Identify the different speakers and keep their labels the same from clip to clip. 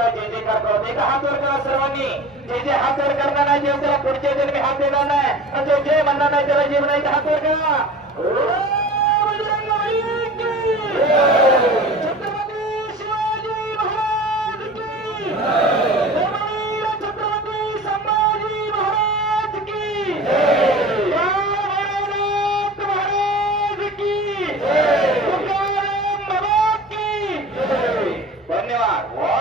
Speaker 1: एकदा जे जे करतो एका हात वर करा सर्वांनी. जे जे हात वर करणार नाही जे त्याला पुढच्या जन्मी हात देणार नाही आणि जो जे म्हणणार नाही त्याला जीव नाही हात वर करा. धन्यवाद.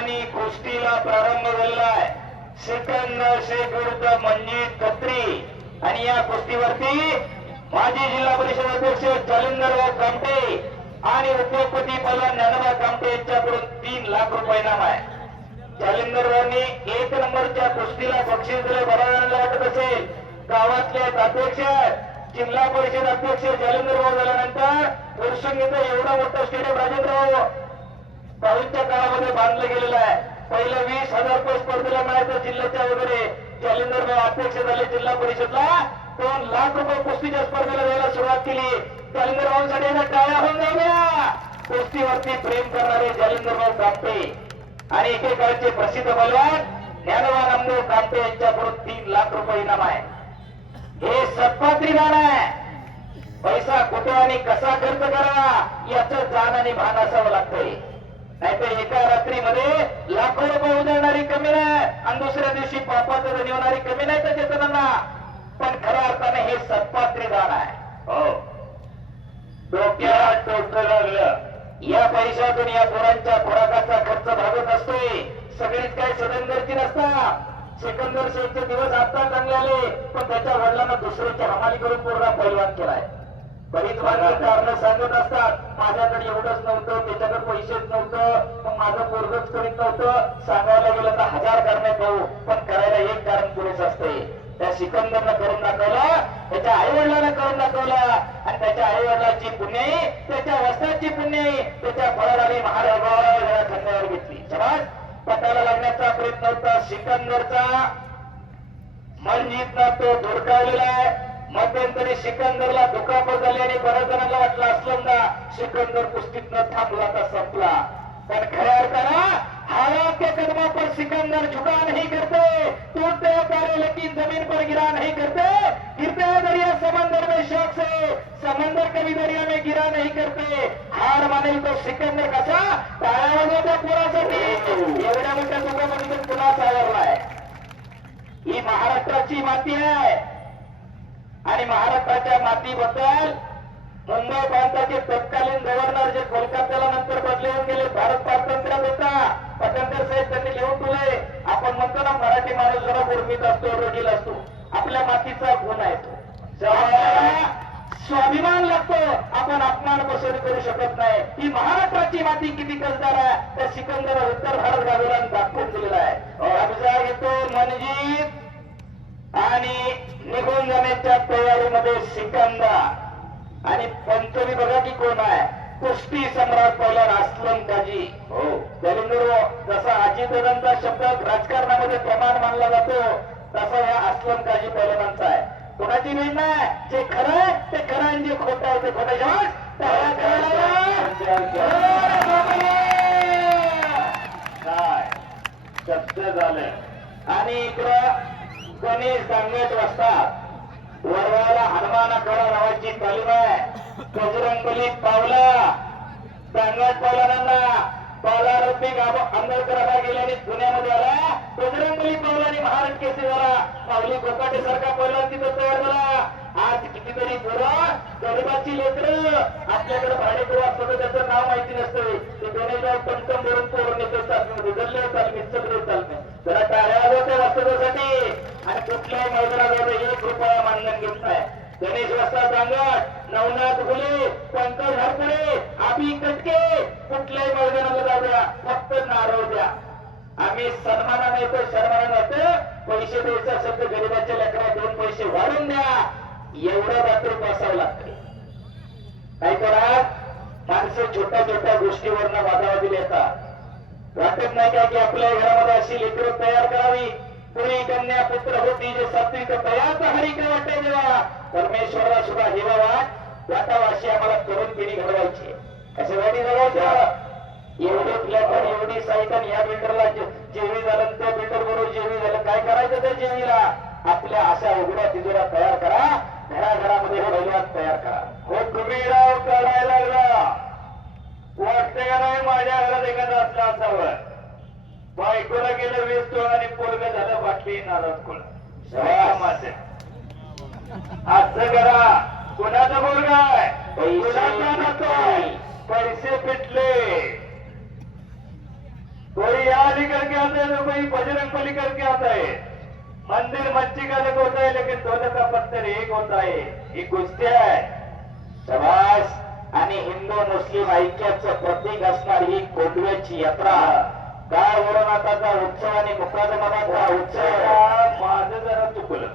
Speaker 1: वा आणि कुस्तीला प्रारंभ झालेला आहे सिकंदर शेख विरुद्ध मंजित खत्री. आणि या कुस्तीवरती माजी जिल्हा परिषद अध्यक्ष जालिंदरराव कामटे आणि उद्योगपती पल्ला ज्ञानोबा कामटे यांच्याकडून तीन लाख रुपये नाम आहे. जालिंदररावांनी एक नंबरच्या कुस्तीला बक्षीस दिले बरोबर वाटत असेल. गावातले अध्यक्ष जिल्हा परिषद अध्यक्ष जालिंदरभाऊ झाल्यानंतर वर्षंगीचं एवढं मोठं स्टेडियम राजेंद्रभाऊ बावीसच्या काळामध्ये बांधलं गेलेलं आहे. पहिलं वीस हजार रुपये स्पर्धेला मिळायचं जिल्ह्याच्या वगैरे. जालिंदर अध्यक्ष झाले जिल्हा परिषदला. दोन लाख रुपये कुस्तीच्या स्पर्धेला द्यायला सुरुवात केली. जालिंदररावांसाठी यांना टाळ्या होऊन जाऊया. कुस्तीवरती प्रेम करणारे जालिंदरराव कापटे आणि एकेकाळचे प्रसिद्ध बलवान ज्ञानवान नामदेव कामटे यांच्याकडून तीन लाख रुपये इनाम आहे. हे सत्पात्री दान आहे. पैसा कुठे आणि कसा खर्च करावा याच जाण आणि भान असावं लागतंय. नाहीतर एका रात्रीमध्ये लाखो रुपये उधळणारी कमी नाही आणि दुसऱ्या दिवशी पापाचं धन होणारी कमी नाही तर चेतनांना पण खऱ्या अर्थाने हे सत्पात्री दान आहे. हो. डोक्याला लागलं. या पैशातून या पोरांच्या खुराकाचा खर्च भागत असतोय. सगळीच काही सदंगरची नसता सिकंदर शेखचे दिवस आता चांगले आले पण त्याच्या वडिलांना दुसऱ्याची हमाली करून पूर्ण पैलवान केलाय. बरीच माणसं कारण सांगत असतात माझ्याकडे एवढंच नव्हतं त्याच्याकडे पैसेच नव्हतं मग माझं पोरगच करीत नव्हतं. सांगायला गेलं तर हजार कारण भाऊ पण करायला एक कारण पुरेच असते त्या सिकंदरनं करून दाखवलं त्याच्या आई वडिलांना करून दाखवलं आणि त्याच्या आई वडिलांची पुण्याई त्याच्या वस्त्राची पुण्याई त्याच्या फळाने महाराजाला खांद्यावर घेतली. समाज पटाला लागण्याचा प्रयत्न होता. सिकंदरचा मनजीतनं तो धुडकावलेला आहे. मध्यंतरी सिकंदरला दुखापत झाली आणि बऱ्याच जणांना वाटलं असलं ना सिकंदर न थांबला तर संपला. पण खऱ्या अर्थानं हालात के कदमा पर सिकंदर झुका नहीं करते. टूटते तारे लेकिन जमीन पर गिरा नहीं करते? गिरते दरिया समंदर में शौक से. समंदर कभी दरिया में गिरा नहीं करते. हार मानेल तो सिकंदर कसा? टाळ्या वाजवत्या पुरासाठी एवढ्या मोठ्या दुखामध्ये तो पुन्हा सावरलाय ही महाराष्ट्राची माती आहे. आणि महाराष्ट्राच्या मातीबद्दल मुंबई प्रांताचे तत्कालीन गव्हर्नर जे कोलकात्याला नंतर बदले होऊन गेले भारत स्वातंत्र्यात होता पतंकर साहेब त्यांनी लिहून ठेवले आपण म्हणतो ना मराठी माणूस जरा गुरमीत असतो रोगील असतो आपल्या मातीचा गुण आहे तो. स्वाभिमान लागतो आपण अपमान बसून करू शकत नाही. ही महाराष्ट्राची माती किती कसदार आहे तर सिकंदर उत्तर भारत बाजूला दाखवून दिलेला आहे. अभिजा येतो मनजीत आणि निघून जाण्याच्या तयारीमध्ये सिकंदा आणि पंचमी बघा की कोण आहे? कुस्ती सम्राट पहिला असलम काजी हो. त्यानंतर जसा अजितदादांचा शब्द राजकारणामध्ये प्रमाण मानला जातो तसा या असलम काजी पहिलवानांचा आहे. कोणाची नाही ना? जे खरं आहे ते खरं आणि जे खोटं आहे ते खोटं काय? शब्द झाले. आणि इकडं गणेश दांगेट वाजतात गावाला हनुमान आखाडा नावाची तालीम आहे. बजरंगली पावला. दांगट पावलांना पावला रब्बी आंबेडकराला गेल्याने पुण्यामध्ये आला. बजरंगबली पावलाने महाराज केसरी झाला पावली गोकाटे सारखा पहिला तिथं तयार झाला. आज कितीतरी पोरं गरीबाची लेकर. आपल्याकडे भाडेकरू असतो त्याचं नाव माहिती नसतं. ते गणेशराव टमटम भरून पोरून येतो चालणे बदलले चालणे सगळे चालणे जरा टाळ्या वाजवते वास्तवासाठी आणि कुठल्याही मैदानात रुपया मानधन घेत गणेश वस्ता सांगत नवनाथ फुले पंकज हरपुडे आम्ही कटके. कुठल्याही मैदानाला जाऊ द्या फक्त नारळ द्या. आम्ही सन्मानाने येतो सन्मानाने येतो पैसे द्यायचा शब्द गरिबाच्या लेकरा दोन पैसे वाढून द्या. एवढं रात्री बसावं लागतं काय करा? माणसं छोट्या छोट्या गोष्टीवरनं वादावादी येतात वाटत नाही का की आपल्या घरामध्ये अशी लेकरं तयार करावी? पुरी कन्या पुत्र होती जे सात्विक तयाच हरी काय वाटते जेव्हा परमेश्वराला सुद्धा हिवा वाट वाटावा अशी आम्हाला तरुण पिढी घडवायची. असे वाटी एवढे फ्लॅट एवढी साईट बिल्डरला जेवी झालं त्या बिल्डर बरोबर जेवी झालं काय करायचं त्या जेवीला? आपल्या अशा उघड्या तिजोऱ्या तयार करा. घराघरामध्ये भगवान तयार करा. हो तुम्ही राव करायला लागला. वाटते का नाही? माझ्या घरात एखादा असला असावं. बायकोला गेलं वीस तोळ आणि पोरग झालं बाटली नाराज कोण असं करा. कोणाचा मुलगा आहे? कोणाचा पैसे पिटले कोई याद ही करके आता है तो कोई बजरंग बली करके आता है मंदिर मच्छी का अलग होता है लेकिन दोनों का पत्थर एक होता है ही गोष्टी आहे. शबास आणि हिंदू मुस्लिम ऐक्याचं प्रतीक असणारी ही कोंडव्याची यात्रा. काय वरनाथाचा उत्सव आणि मुकादमाचा उत्सव माझं जरा चुकलं.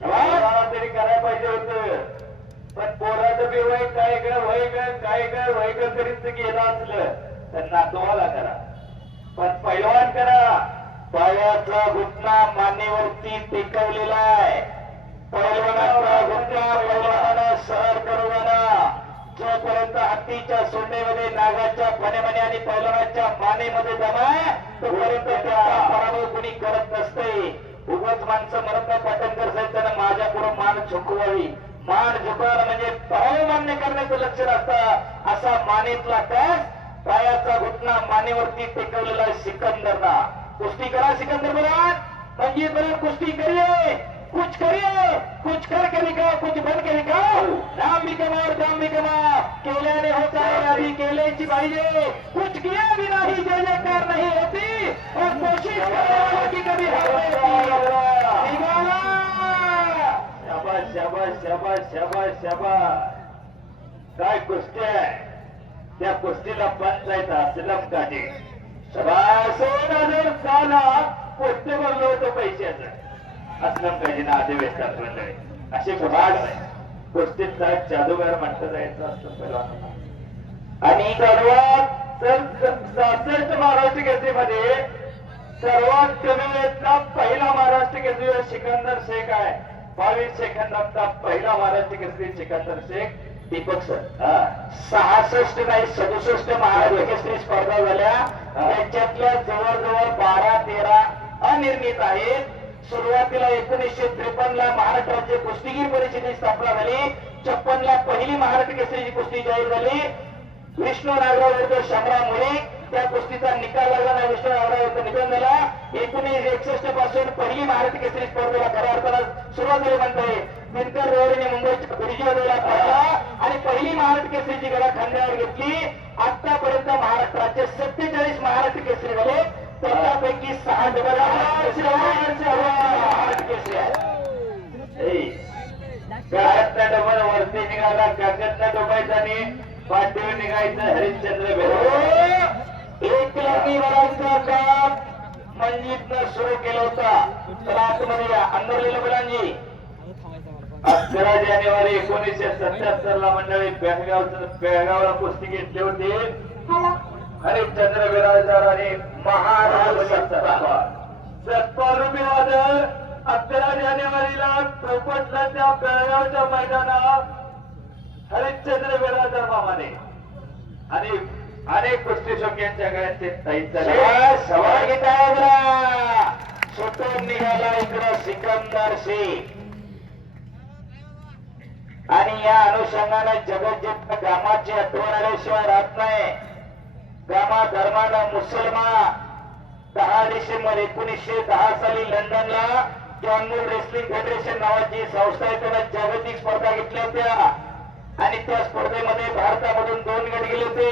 Speaker 1: मला तरी करायला पाहिजे होत. पण पोराचं बी वय काय ग वय ग काय ग वय ग तरीच गेलं असलं. तर नातवाला करा. पण पैलवान करा. पायाचा घुटणा मानेवरती टेकवलेला आहे. पैलवानाचा घुटणा पैलवानानं सहर करूयाना जोपर्यंत हत्तीच्या सोंडेमध्ये नागाच्या फण्यामध्ये मध्ये जमा तोपर्यंत त्याचा पराभव कुणी करत नसते. उगाच माणसं म्हणत नाही पाटणकर साहेब त्यांना माझ्या पुढे मान झुकवावी. मान झुकवणं म्हणजे पराभव मान्य करण्याचं लक्ष असतं असा मानेतला कस पायाचा घुटना मानेवरती टेकवलेला सिकंदरला कुस्ती करा सिकंदर बरोबर. म्हणजे बरोबर कुस्ती करिये कुछ करिये कुछ कर के दिखाओ कुछ बन के दिखाओ. नाम भी कमाओ दाम भी कमाओ. केल्याची पाहिजे. कुछ किया भी नाही जय जयकार नाही होती और कोशिश की कभी हार. शाबास शाबास शाबास शाबास शाबास. काय कुस्ती आहे? त्या कुस्तीला पंचायत असलम शाबास दोन हजार सहाला कुस्ती भरलं होतं पैशाचं. असलम काटे ना असे घाट कुस्तीत जादूगार म्हणता जायचं असतं पहिला. आणि सर्वात सहासष्ट महाराष्ट्र केसरीमध्ये सर्वात कमी वेळेतला पहिला महाराष्ट्र केसरी सिकंदर शेख आहे. बावीस सेकंदाचा पहिला महाराष्ट्र केसरी सिकंदर शेख दीपक सर. सहासष्ट नाही सदुसष्ट महाराष्ट्र केसरी स्पर्धा झाल्या. त्याच्यातल्या जवळजवळ बारा तेरा अनिर्णित आहेत. सुरुवातीला एकोणीसशे त्रेपन्न ला महाराष्ट्र राज्य कुस्तीगीर परिषदेची स्थापना झाली. छप्पन ला पहिली महाराष्ट्र केसरीची कुस्ती जाहीर झाली. विष्णू नागराव विरुद्ध शंभरा मुळे त्या कुस्तीचा निकाल लागला नाही विष्णू नागराव विरुद्ध निधन झाला एकोणीस एकसष्टपासून पहिली महाराष्ट्र केसरी स्पर्धेला खऱ्या अर्थानं सुरुवात झाली म्हणते दिनकर रोडने मुंबईच्या बिर्जीवाडीला पडला आणि पहिली महाराष्ट्र केसरीची गळा खांद्यावर घेतली. आतापर्यंत महाराष्ट्राचे सत्तेचाळीस महाराष्ट्र केसरी झाले. त्यापैकी सहा डबल महाराष्ट्र केसरी आहे. कागदना डबल वरती निघाला कागदना डोबायचा आणि पाठीवर निघायचं हरिश्चंद्र भेट एक लाखी वरांचा काम. मंजितनं सुरू केला होता. तर आतमध्ये या अंदरलेलं मुलांजी अकरा जानेवारी एकोणीसशे सत्याहत्तर ला मंडळी बेळगावचं बेळगावला कुस्ती घेतली होती. हरिश्चंद्र बिराजदार आणि महाराज सत्पाल वादळ अकरा जानेवारीला चौपटला त्या बेळगावच्या मैदानात हरिश्चंद्र बिराजदार मामाने आणि अनेक कुस्ती शोक्यांच्या झाले सवाल घेत सुटून निघाला इकडं सिकंदर शेख आणि या अनुषंगाने जगज्जेत गामाची आठवण आल्याशिवाय राहत नाही. गामा धर्मानं मुसलमान. दहा डिसेंबर एकोणीसशे दहा साली लंडनला जॉनमूल रेसलिंग फेडरेशन नावाची संस्था आहे त्यानं जागतिक स्पर्धा घेतल्या होत्या. आणि त्या स्पर्धेमध्ये भारतामधून दोन गट गेले होते.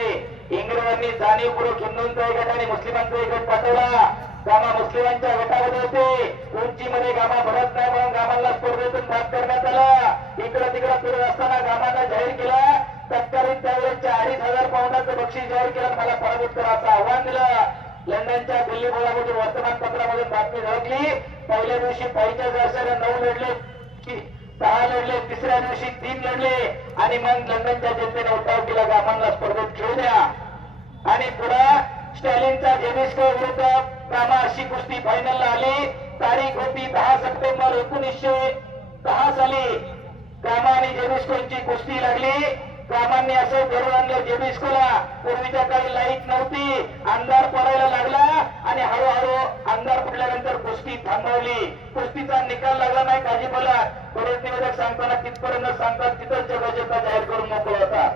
Speaker 1: इंग्रजांनी जाणीवपूर्वक हिंदूंचा एक गट आणि मुस्लिमांचा एक गट पाठवला गामा मुस्लिमांच्या गटामध्ये होते. उंचीमध्ये गामा भरत नाही म्हणून गामांना स्पर्धेतून भाग करण्यात आला. इकडं तिकडं फिरत असताना गामांना जाहीर केला. तत्कालीन त्यावेळेच्या अडीच हजार पाऊंडाचं बक्षीस जाहीर केलं मला पराभूत करा असं आव्हान दिलं. लंडनच्या दिल्ली बोलामधून वर्तमानपत्रामधून बातमी झळकली. पहिल्या दिवशी पहिल्या वर्षाला नऊ लढले की सहा लढले तिसऱ्या दिवशी तीन लढले आणि मग लंडनच्या जनतेने उठाव केला गामांना स्पर्धेत खेळू द्या आणि पुढे स्टॅलिनचा जेनिस्को विरुद्ध कामा अशी कुस्ती फायनल आली. तारीख होती दहा सप्टेंबर एकोणीसशे दहा साली. कामा आणि जेनेस्कोची कुस्ती लागली. कामांनी असं घरून आणलं जेनेस्कोला. पूर्वीच्या काही लाइट नव्हती. अंधार पडायला लागला. सांगतात तिथं जगजेता जाहीर करून मोकळा होता.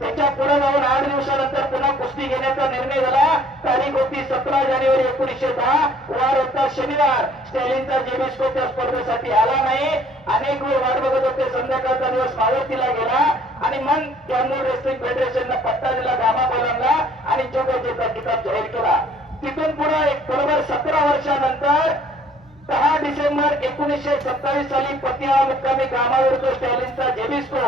Speaker 1: त्याच्या पुढे जाऊन आठ दिवसानंतर पुन्हा कुस्ती घेण्याचा निर्णय झाला. तारीख होती सतरा जानेवारी एकोणीसशे दहा. वार होता शनिवार. स्टॅलिनचा जेबिस्को त्या स्पर्धेसाठी आला नाही. अनेक वेळ वाट बघत होते. संध्याकाळचा दिवस मावळतीला गेला. आणि मग कॅम्बोड रेस्लिंग फेडरेशनला पट्टा दिला गामा बोलांना आणि जगजेता किताब जाहीर केला. एकोणीसशे सत्तावीस साली पतिया मुक्कामी गामाविरुद्ध स्टॅलिनचा जेबिस्को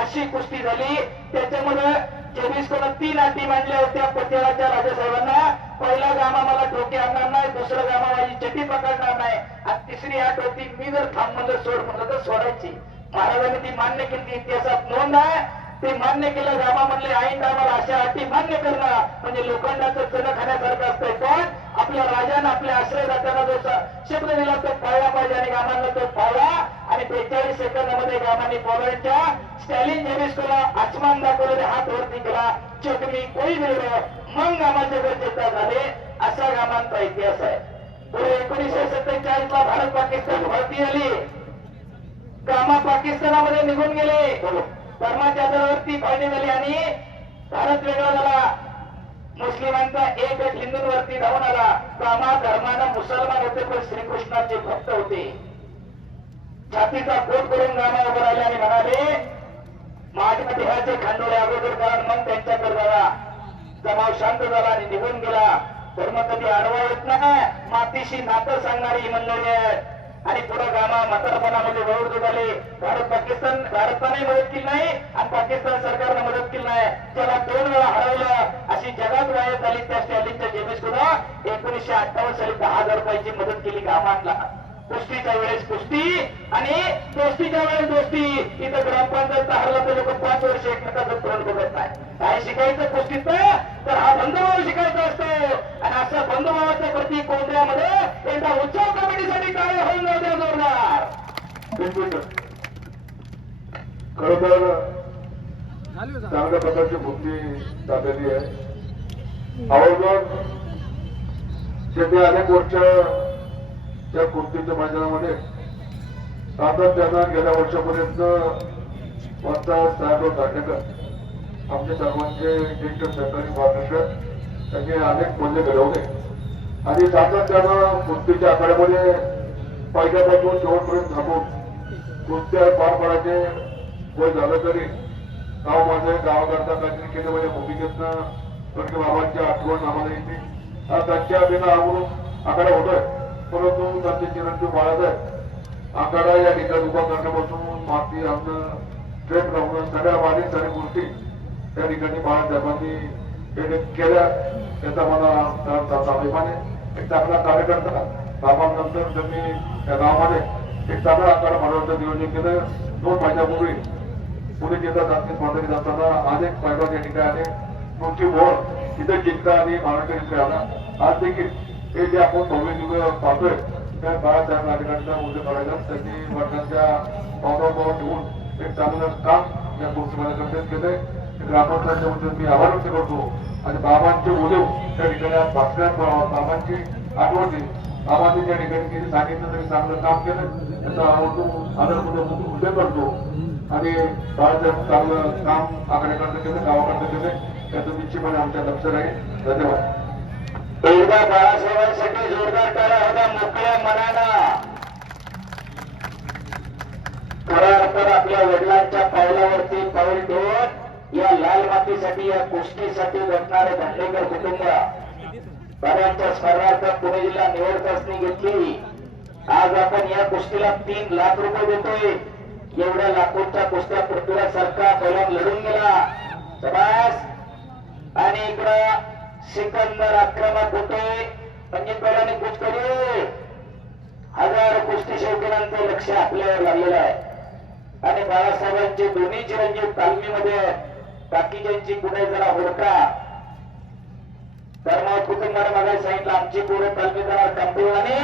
Speaker 1: अशी कुस्ती झाली. त्याच्यामुळे जेबिस्कोनं तीन अटी मांडल्या होत्या पतियाळाच्या राजासाहेबांना. पहिला गामा मला डोके आणणार नाही दुसरा गामा माझी चटी पकडणार नाही. आणि तिसरी अट होती मी जर थांब म्हणलं सोड म्हणलं तर सोडायची. महाराजांनी ती मान्य केली इतिहासात नोंद आहे. ते मान्य केलं गामा म्हणले ऐन टायमाला अशा अटी मान्य करणं म्हणजे लोखंडाचं चण खाण्यासारखं असतंय पण आपल्या राजानं आपल्या आश्रयदात्याला जो शब्द दिला तो पाळला पाहिजे तो पावला आणि बेचाळीस सेकंदामध्ये गामांनी पोलंडच्या स्टॅलिन जेबिस्कोला आसमान दाखवलेले हात वरती केला. चटणी कोई मिळलं मग गामाचे गरजेता झाले असा गामांचा इतिहास आहे. पुढे एकोणीसशे सत्तेचाळीस ला भारत पाकिस्तान भरती आली. गामा पाकिस्तानामध्ये निघून गेले. धर्माच्या आधारावरती फायदे झाले आणि भारत वेगळा झाला. मुस्लिमांचा एक हिंदूंवरती धावून आला. कामा धर्मानं मुसलमान होते पण श्रीकृष्णाचे भक्त होते. छातीचा कोट करून गामा उभं राहिले आणि म्हणाले माझ्या देहाचे खांडोळे अगोदर कारण मग त्यांच्याकडे जावा जमाव शांत झाला आणि निघून गेला. धर्म कधी आडवा येत नाही मातीशी नातं सांगणारी ही मंडळी आहेत. आणि पुढे गामा म्हातारपणामध्ये वळून झाले भारत पाकिस्तान भारताने मदत केली नाही आणि पाकिस्तान सरकारनं मदत केली नाही. ज्याला दोन वेळा हरवलं अशी जगात वाया झाली त्या स्टॅलिनच्या जेबीसुद्धा एकोणीसशे अठ्ठावन्न साली दहा हजार रुपयाची मदत केली गामातला कुस्तीच्या वेळेस कुस्ती आणि दोस्तीच्या वेळेस दोस्ती. इथं ग्रामपंचायत हरला तर लोक पाच वर्ष एकमेकाचं तोंड बघत नाही काय शिकायचं कुस्तीत तर हा बंधुभाव शिकायचा असतो. आणि असं बंधुभावाच्या प्रतीक कोंबड्यामध्ये एकदा उत्सव कमिटीसाठी काय होऊन जाऊ द्या जोरदार?
Speaker 2: बिलकुल. खर तर चांगल्या प्रकारची बुद्धी दाखवली आहे. आवर्जून शेती अनेक वर्ष त्या कुस्तीच्या मैदानामध्ये सातत्यानं गेल्या वर्षापर्यंत वार्ता साहेब दांडेकर आमचे सर्वांचे ज्येष्ठ सहकारी मार्गदर्शक त्यांनी अनेक मूल्य घडवले आणि सातत्यानं कुस्तीच्या आखाड्यामध्ये पहिल्यापासून शेवटपर्यंत थांबून कुस्त्या पार पडायचे वय झालं तरी गाव माझे गावाकरता काहीतरी केलं म्हणजे भूमिकेतनं स्वर्गीय बाबांची आठवण आम्हाला येते. आज त्यांच्या बिना आवरून आखाडा होतोय. परंतु त्यांचे चिरंजीव बाळासाहेब आहे आखाडा या ठिकाणी उभा करण्यापासून माती आणणं ट्रेन लावणं सगळ्या बारीक साऱ्या गोष्टी त्या ठिकाणी बाळासाहेबांनी केल्या. त्याचा मला त्यांचा अभिमान आहे एक चांगला कार्यकर्ता बाबांनंतर त्यांनी त्या गावामध्ये एक चांगला आकार बनवण्याचं नियोजन केलं. दोन महिन्यापूर्वी पुणे जिल्हा जाती स्पर्धेत जाताना अनेक पैलवान या ठिकाणी अनेक मोठी ओळ तिथे जिंकला आणि महाराष्ट्र इथे आला आज देखील हे जे आपण भव्य दिव्य पाहतोय त्या बाळासाहेब नागरिकांचा उद्योग करायचा त्यांनी वडिलांच्या पावसावर ठेवून एक चांगलं काम या गोष्टीमध्ये केलंय. ग्रामस्थांच्या वतीने मी आभार व्यक्त करतो. आणि बाबांचे उद्योग त्या ठिकाणी आज भाषणात बाबांची आठवण बाबांनी त्या ठिकाणी किती सांगितलं तरी चांगलं काम केलं त्याचा आवडतो आदरपूर्वक उल्लेख करतो. आणि बाळासाहेब चांगलं काम आकड्याकडनं केलं गावाकडनं केलं त्याचं निश्चितपणे आमच्या लक्षात राहील. धन्यवाद.
Speaker 1: एकदा बाळासाहेबांसाठी जोरदार टाळा होता मोकळ्या मनाला खऱ्या अर्थानं आपल्या वडिलांच्या पावलावरती पाऊल ठेवून या लाल मातीसाठी या कुस्तीसाठी झटणारे धंडेकर कुटुंब. बऱ्याचच्या स्मरणार्थ पुणे जिल्हा निवड चाचणी घेतली. आज आपण या कुस्तीला तीन लाख रुपये देतोय. एवढ्या लाखोच्या कुस्त्या पृथ्वीसारखा पैलवान लढून गेला. समाज आणि इकडं सिकंदर आक्रमक होते. म्हणजे पहिल्याने कुच करू. हजार कुस्ती शौकीनांचं लक्ष आपल्यावर लागलेलं आहे. आणि बाळासाहेबांचे दोन्ही चिरंजीव तालमीमध्ये बाकीच्यांची कुठे जरा होलका तर मग कुटुंबाने मला सांगितलं आमची पोरं तालमी जरा कंपनी